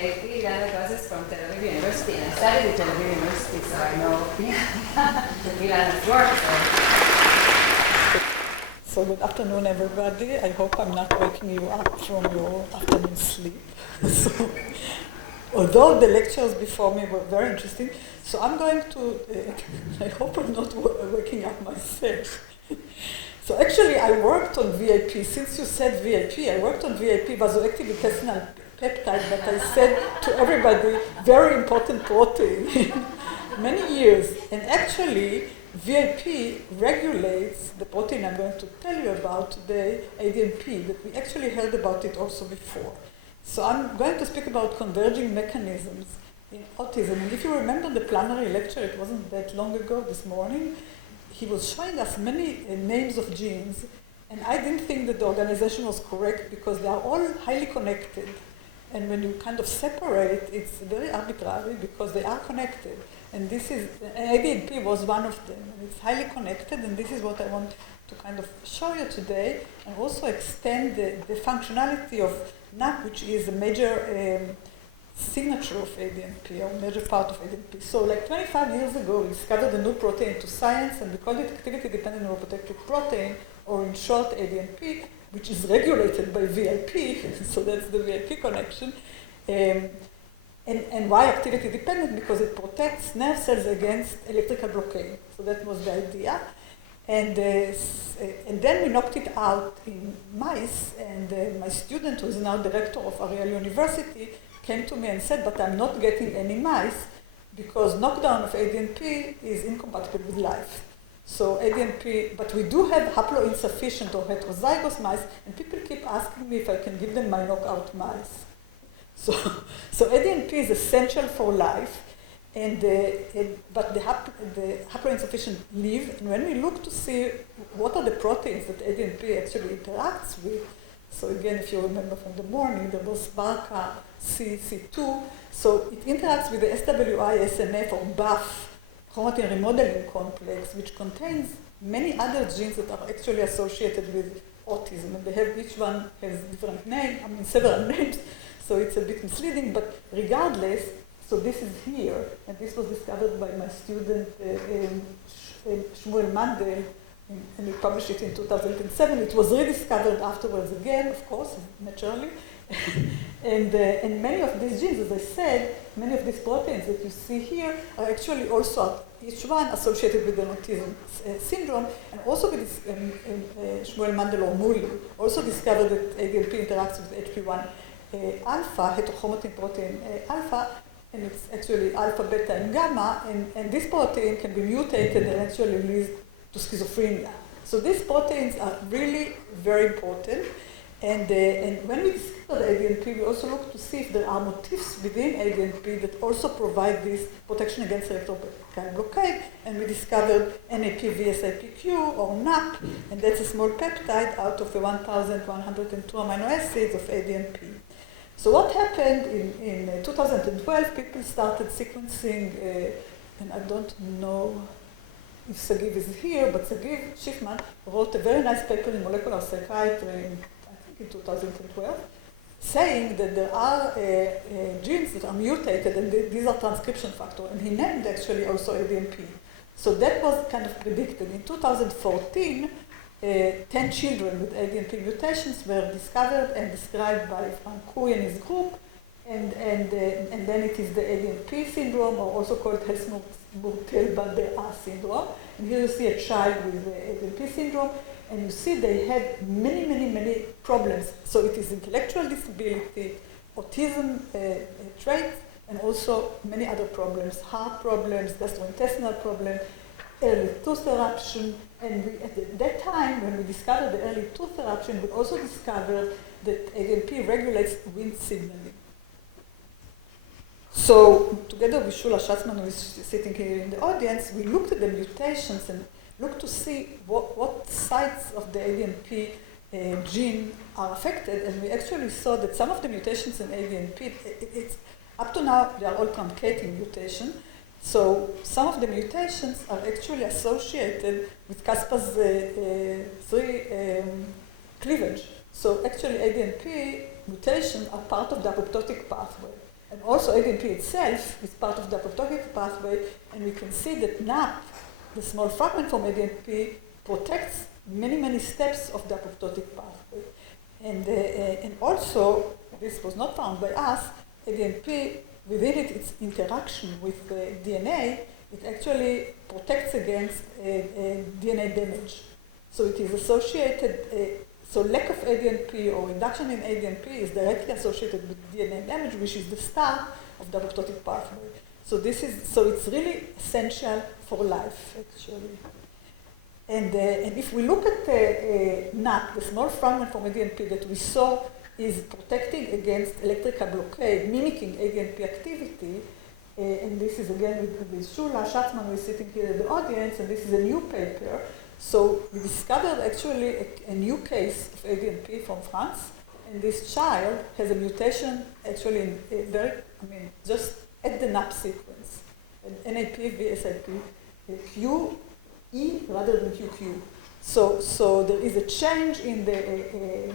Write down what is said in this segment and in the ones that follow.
PhD, Ilana Gozes from Tel-Aviv University, and I studied at Tel-Aviv University, so I know Ilana's work. So good afternoon, everybody. I hope I'm not waking you up from your afternoon sleep. So, although the lectures before me were very interesting, so I'm going to, I hope I'm not waking up myself. So actually, I worked on VIP. Since you said VIP, I worked on VIP, vasoactive intestinal peptide, but I said to everybody, very important protein, many years. And actually, VIP regulates the protein I'm going to tell you about today, ADNP, that we actually heard about it also before. So I'm going to speak about converging mechanisms in autism. And if you remember the plenary lecture, it wasn't that long ago, this morning, he was showing us many names of genes, and I didn't think that the organization was correct because they are all highly connected. And when you kind of separate, it's very arbitrary because they are connected. And this is, ADNP was one of them, and it's highly connected, and this is what I want to kind of show you today, and also extend the functionality of NAP, which is a major signature of ADNP, or major part of ADNP. So like 25 years ago, we discovered a new protein to science, and we called it activity-dependent neuroprotective protein, or in short, ADNP, which is regulated by VIP, so that's the VIP connection. And why activity-dependent? Because it protects nerve cells against electrical blockade. So that was the idea. And then we knocked it out in mice, and my student, who is now director of Ariel University, came to me and said, but I'm not getting any mice because knockdown of ADNP is incompatible with life. So ADNP, but we do have haploinsufficient or heterozygous mice, and people keep asking me if I can give them my knockout mice. So ADNP is essential for life, but the haploinsufficient live, and when we look to see what are the proteins that ADNP actually interacts with, so again, if you remember from the morning, there was BRCA, C2, so it interacts with the SWI, SNF, or BAF, chromatin remodeling complex, which contains many other genes that are actually associated with autism, and they have, each one has different name, several names, so it's a bit misleading, but regardless, so this is here, and this was discovered by my student, Shmuel Mandel, and we published it in 2007. It was rediscovered afterwards again, of course, naturally. And many of these genes, as I said, many of these proteins that you see here are actually also, each one associated with an autism syndrome, and also with this, Shmuel Mandel or Muli also discovered that ADNP interacts with HP1 alpha, heterochromatin protein alpha, and it's actually alpha, beta, and gamma, and this protein can be mutated and actually leads to schizophrenia. So these proteins are really very important. And when we discovered ADNP, we also looked to see if there are motifs within ADNP that also provide this protection against electrical blockade. And we discovered NAP-VSIPQ, or NAP, and that's a small peptide out of the 1,102 amino acids of ADNP. So what happened in 2012, people started sequencing, and I don't know if Sagiv is here, but Sagiv Schiffman wrote a very nice paper in molecular psychiatry in 2012, saying that there are genes that are mutated, and these are transcription factors, and he named actually also ADNP. So that was kind of predicted. In 2014, 10 children with ADNP mutations were discovered and described by Frank Kui and his group, and then it is the ADNP syndrome, or also called Hess-Murtel-Bandera syndrome. And here you see a child with ADNP syndrome, and you see they had many problems. So it is intellectual disability, autism traits, and also many other problems, heart problems, gastrointestinal problems, early tooth eruption. And at that time, when we discovered the early tooth eruption, we also discovered that ADNP regulates wind signaling. So together with Shula Schatzman, who is sitting here in the audience, we looked at the mutations and looked to see what sites of the ADNP gene are affected, and we actually saw that some of the mutations in ADNP, it's up to now, they are all truncating mutations. So some of the mutations are actually associated with caspase-3 cleavage. So actually ADNP mutations are part of the apoptotic pathway. And also ADNP itself is part of the apoptotic pathway, and we can see that NAP, the small fragment from ADNP, protects many, many steps of the apoptotic pathway. And also, this was not found by us, ADNP, within its interaction with the DNA, it actually protects against DNA damage. So it is associated, so lack of ADNP or reduction in ADNP is directly associated with DNA damage, which is the start of the apoptotic pathway. So it's really essential for life, actually. And if we look at NAP, the small fragment from ADNP that we saw is protecting against electrical blockade, mimicking ADNP activity. And this is again with Shula Schatzman, who is sitting here in the audience, and this is a new paper. So we discovered actually a new case of ADNP from France, and this child has a mutation actually just at the NAP sequence, NAP, VSIP, QE rather than QQ. So there is a change in the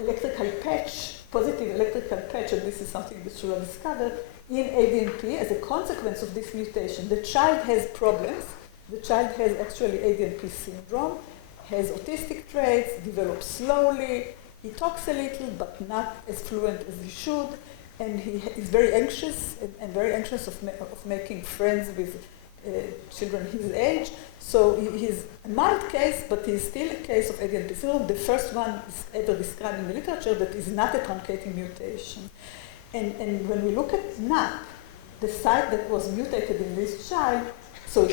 electrical patch, positive electrical patch, and this is something that Shula discovered, in ADNP as a consequence of this mutation. The child has problems. The child has actually ADNP syndrome, has autistic traits, develops slowly. He talks a little, but not as fluent as he should. And he is very anxious and very anxious of making friends with children his age. So he's a mild case, but he's still a case of ADNP syndrome. The first one is ever described in the literature that is not a truncating mutation. And when we look at NAP, the site that was mutated in this child, so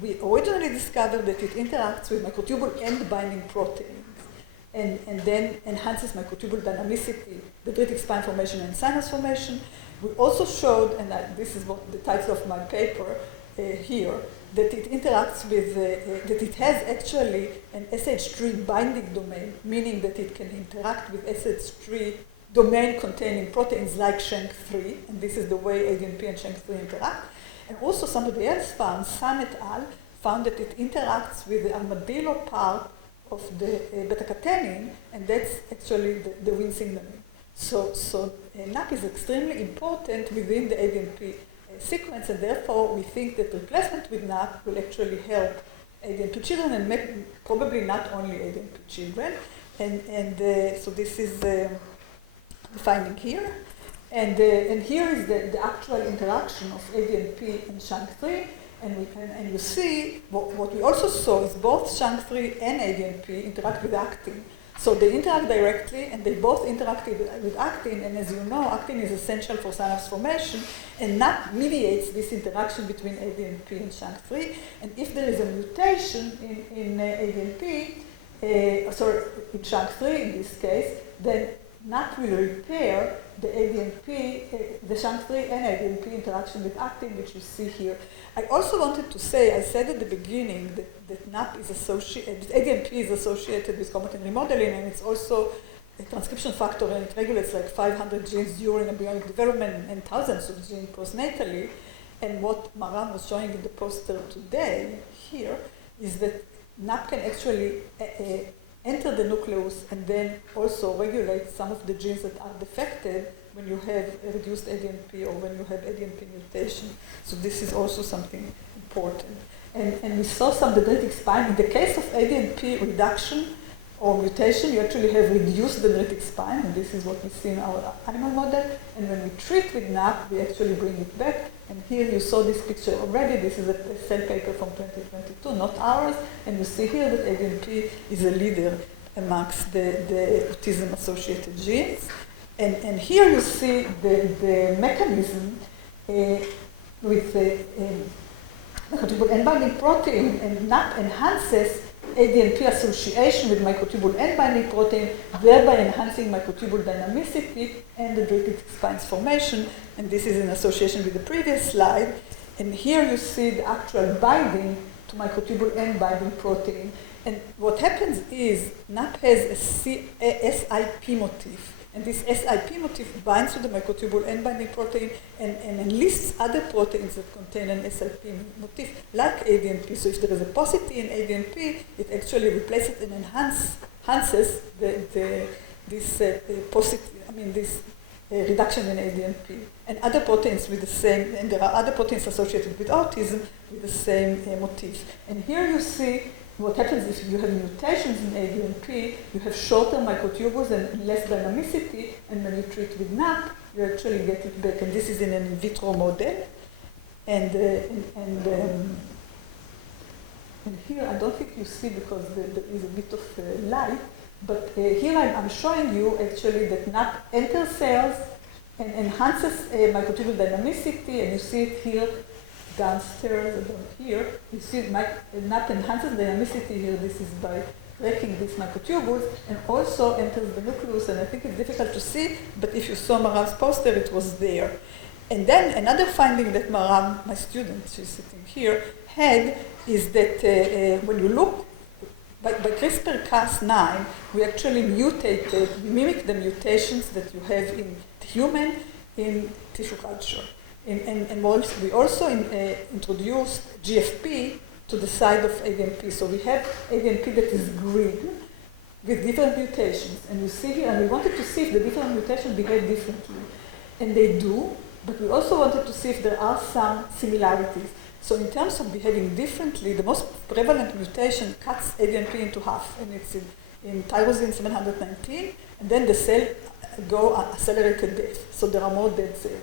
we originally discovered that it interacts with microtubule end-binding proteins and then enhances microtubule dynamicity, dendritic spine formation and sinus formation. We also showed, and this is what the title of my paper here, that it interacts with, that it has actually an SH3 binding domain, meaning that it can interact with SH3 domain containing proteins like SHANK3, and this is the way ADNP and SHANK3 interact. And also somebody else found, San et al., found that it interacts with the armadillo part of the beta-catenin, and that's actually the Wnt signaling. So NAP is extremely important within the ADNP sequence, and therefore we think that replacement with NAP will actually help ADNP children, and probably not only ADNP children. And so this is the finding here. And here is the actual interaction of ADNP and SHANK3. And you see, what we also saw is both SHANK3 and ADNP interact with actin. So they interact directly, and they both interact with actin. And as you know, actin is essential for synapse formation, and NAP mediates this interaction between ADNP and SHANK3. And if there is a mutation in ADNP, in SHANK3 in this case, then NAP will repair the ADNP, the SHANK3 and ADNP interaction with actin, which you see here. I also wanted to say, I said at the beginning that NAP is associated, ADNP is associated with chromatin remodeling, and it's also a transcription factor, and it regulates like 500 genes during embryonic development and thousands of genes postnatally. And what Maram was showing in the poster today here is that NAP can actually enter the nucleus and then also regulate some of the genes that are defected when you have a reduced ADNP or when you have ADNP mutation. So this is also something important. And we saw some dendritic spine. In the case of ADNP reduction or mutation, you actually have reduced dendritic spine, and this is what we see in our animal model. And when we treat with NAP, we actually bring it back. And here you saw this picture already. This is a Cell paper from 2022, not ours. And you see here that ADNP is a leader amongst the autism-associated genes. And here you see the mechanism with the microtubule end-binding protein, and NAP enhances ADNP association with microtubule end-binding protein, thereby enhancing microtubule dynamicity and dendritic spines formation. And this is in association with the previous slide. And here you see the actual binding to microtubule end-binding protein. And what happens is NAP has a SIP motif. And this SIP motif binds to the microtubule end-binding protein and enlists other proteins that contain an SIP motif, like ADNP. So if there is a paucity in ADNP, it actually replaces and enhances this paucity, this reduction in ADNP. And other proteins with the same, and there are other proteins associated with autism with the same motif. And here you see what happens if you have mutations in ADNP, you have shorter microtubules and less dynamicity, and when you treat with NAP, you actually get it back. And this is in an in vitro model. And here, I don't think you see because there is a bit of light, but here I'm showing you actually that NAP enters cells and enhances microtubule dynamicity, and you see it here downstairs and down here. You see NAP enhances dynamicity here. This is by breaking these microtubules, and also enters the nucleus, and I think it's difficult to see, but if you saw Maram's poster, it was there. And then another finding that Maram, my student, she's sitting here, had is that when you look, by CRISPR-Cas9, we actually mimic the mutations that you have in human in tissue culture. And we also introduced GFP to the side of ADNP. So we have ADNP that is green with different mutations. And you see here, and we wanted to see if the different mutations behave differently. And they do, but we also wanted to see if there are some similarities. So in terms of behaving differently, the most prevalent mutation cuts ADNP into half, and it's in tyrosine 719, and then the cell go accelerated death. So there are more dead cells.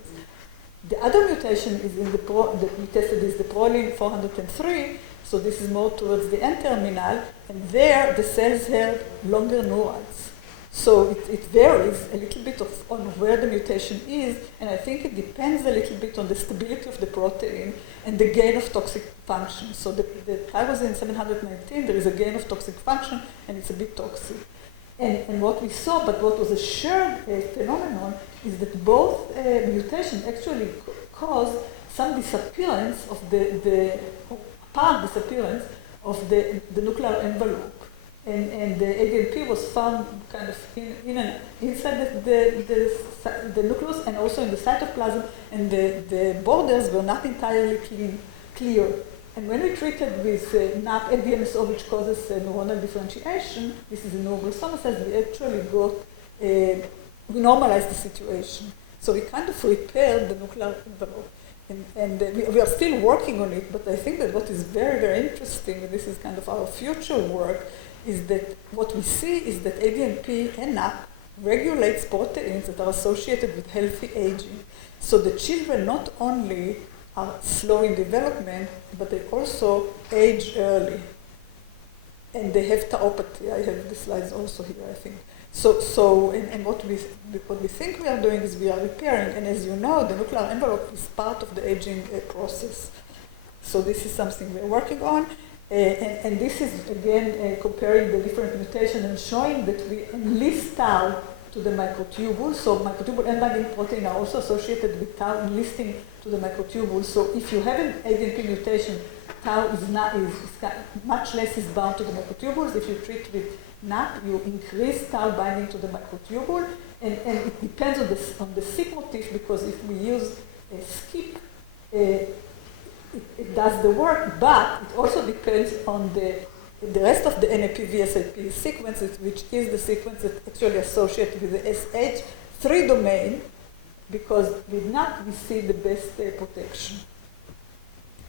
The other mutation is in that we tested is the proline 403, so this is more towards the N-terminal, and there the cells have longer neurons. So it varies a little bit on where the mutation is, and I think it depends a little bit on the stability of the protein and the gain of toxic function. So the tyrosine 719, there is a gain of toxic function, and it's a bit toxic. And what we saw, but what was a shared phenomenon, is that both mutations actually cause some disappearance of apparent disappearance of the nuclear envelope. And the ADNP was found kind of inside the nucleus and also in the cytoplasm, and the borders were not entirely clear. And when we treated with NAP and DMSO, which causes neuronal differentiation, this is a neuroblastoma cells, we actually we normalized the situation. So we kind of repaired the nuclear envelope. And we are still working on it, but I think that what is very, very interesting, and this is kind of our future work, is that what we see is that ADNP and NAP regulates proteins that are associated with healthy aging. So the children not only are slow in development, but they also age early. And they have tauopathy. I have the slides also here, I think. And what we think we are doing is we are repairing, and as you know, the nuclear envelope is part of the aging process. So this is something we're working on. And this is, again, comparing the different mutations and showing that we enlist tau to the microtubule. So microtubule and binding protein are also associated with tau enlisting to the microtubule. So if you have an ADNP mutation, tau is much less is bound to the microtubules. If you treat with NAP, you increase tau binding to the microtubule. And it depends on the seq motif, because if we use a skip, it does the work, but it also depends on the rest of the NAP-VSIP sequence, which is the sequence that actually associated with the SH3 domain, because with NAP we see the best protection,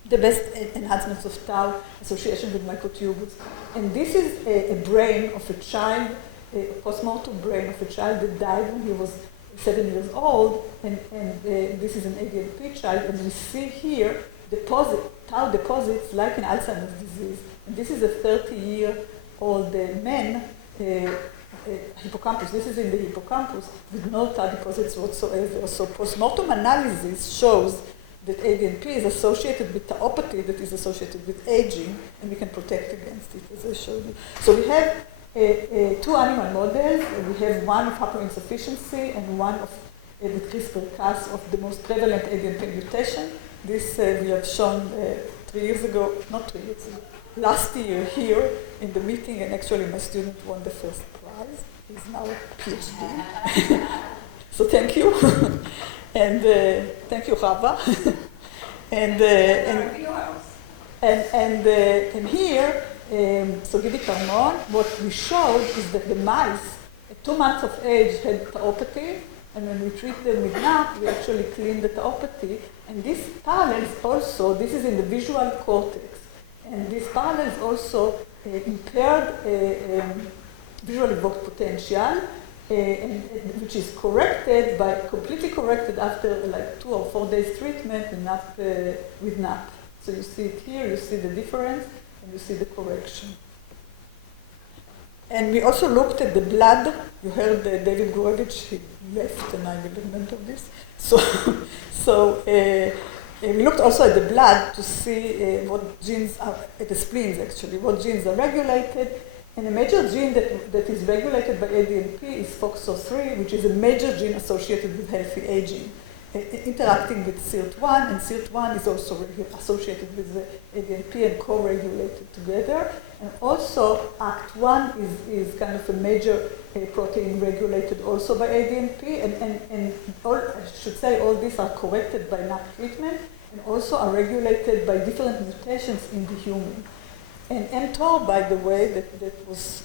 the best enhancements of tau association with microtubules. And this is a brain of a child, a postmortem brain of a child that died when he was 7 years old, and this is an ADNP child, and we see here tau deposits like in Alzheimer's disease. And this is a 30-year-old man, hippocampus. This is in the hippocampus with no tau deposits whatsoever. So postmortem analysis shows that ADNP is associated with tauopathy that is associated with aging, and we can protect against it, as I showed you. So we have two animal models. We have one of haploinsufficiency and one of the CRISPR-Cas of the most prevalent ADNP mutation. This we have shown 3 years ago, not 3 years ago, last year here in the meeting, and actually my student won the first prize. He's now a PhD. So thank you. And thank you, Chava. And here, so Gidi Carmon, what we showed is that the mice at 2 months of age had tauopathy, And when we treat them with NAP, we actually clean the tauopathy. And these parallels also, this is in the visual cortex. And these parallels also impaired visual evoked potential, which is corrected completely corrected after like 2 or 4 days treatment with NAP. So you see it here, you see the difference, and you see the correction. And we also looked at the blood. You heard David Gurevich, he left, and I will remember this. So we looked also at the blood to see what genes are, at the spleens actually, what genes are regulated. And a major gene that is regulated by ADNP is FOXO3, which is a major gene associated with healthy aging, interacting with SIRT1, and SIRT1 is also associated with the ADNP and co-regulated together. And also, ACT1 is kind of a major protein regulated also by ADNP, and all, I should say all these are corrected by NAP treatment, and also are regulated by different mutations in the human. And mTOR, by the way, that was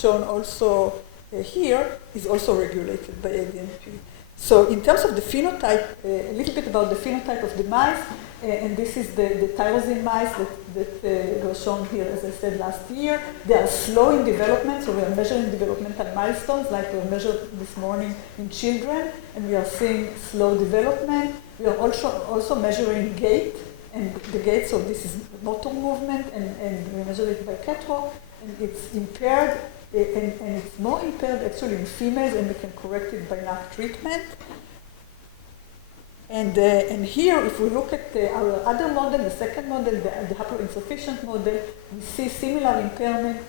shown also here, is also regulated by ADNP. So in terms of the phenotype, a little bit about the phenotype of the mice, and this is the tyrosine mice that were shown here, as I said, last year. They are slow in development, so we are measuring developmental milestones like we measured this morning in children, and we are seeing slow development. We are also measuring gait, and the gait, so this is motor movement, and we measure it by catwalk, and it's impaired, and it's more impaired actually in females, and we can correct it by NAP treatment. And here, if we look at our other model, the second model, the haploinsufficient model, we see similar impairment,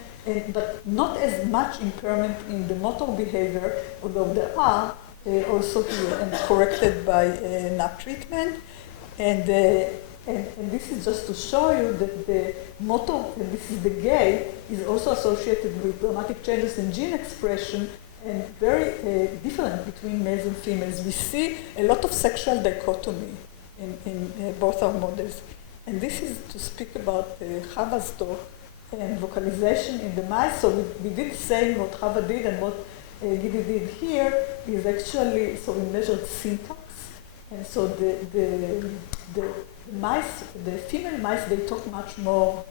but not as much impairment in the motor behavior, although there are also here, and corrected by NAP treatment. And this is just to show you that the motor, and this is the gait, is also associated with dramatic changes in gene expression, and very different between males and females. We see a lot of sexual dichotomy in both our models. And this is to speak about Chava's talk and vocalization in the mice. So we did the same what Chava did, and what Gidi did here is actually, so we measured syntax. And so the mice, the female mice, they talk much more,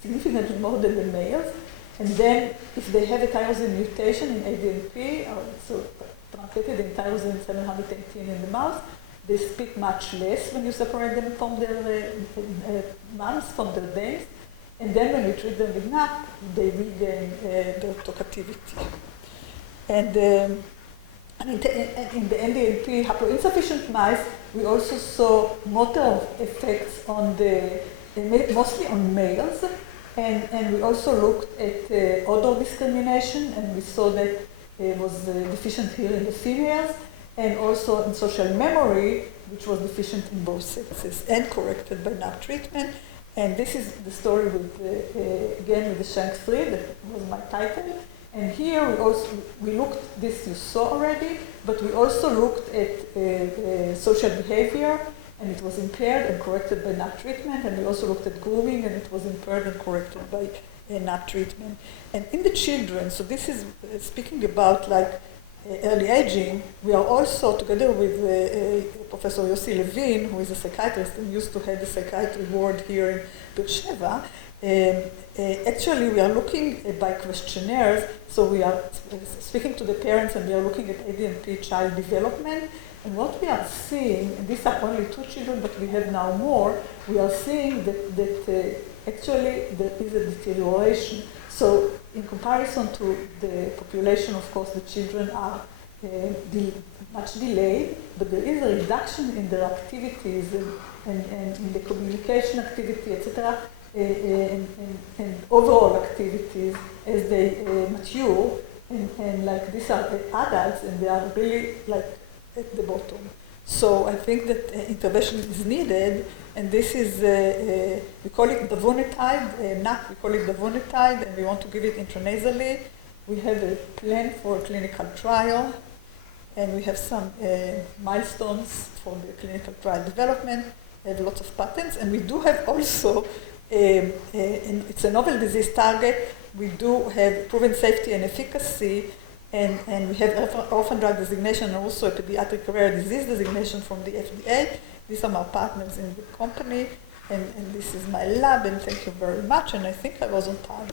significantly more than the males. And then, if they have a tyrosine mutation in ADNP, so translated in tyrosine 718 in the mouse, they speak much less when you separate them from their moms, from their dames. And then when we treat them with NAP, they regain their talkativity. And in the NDNP haploinsufficient mice, we also saw motor effects on mostly on males. And we also looked at odor discrimination, and we saw that it was deficient here in the females, and also in social memory, which was deficient in both sexes, and corrected by NAP treatment. And this is the story with, again, with the Shank 3, that was my title. And here we looked, this you saw already, but we also looked at social behavior, and it was impaired and corrected by NAP treatment. And we also looked at grooming, and it was impaired and corrected by NAP treatment. And in the children, so this is speaking about like early aging, we are also, together with Professor Yossi Levin, who is a psychiatrist and used to head the psychiatry ward here in Beersheba. Actually, we are looking by questionnaires, so we are speaking to the parents, and we are looking at ADNP child development. And what we are seeing, and these are only 2 children, but we have now more, we are seeing that actually there is a deterioration. So in comparison to the population, of course, the children are much delayed, but there is a reduction in their activities and in the communication activity, etc., and overall activities as they mature. And like these are adults, and they are really like at the bottom. So I think that intervention is needed, and this is, we call it davunetide, NAP, we call it davunetide, and we want to give it intranasally. We have a plan for a clinical trial, and we have some milestones for the clinical trial development. We have lots of patents, and we do have also, and it's a novel disease target, we do have proven safety and efficacy, And we have orphan drug designation and also a pediatric rare disease designation from the FDA. These are my partners in the company, and this is my lab, and thank you very much, and I think I was on time.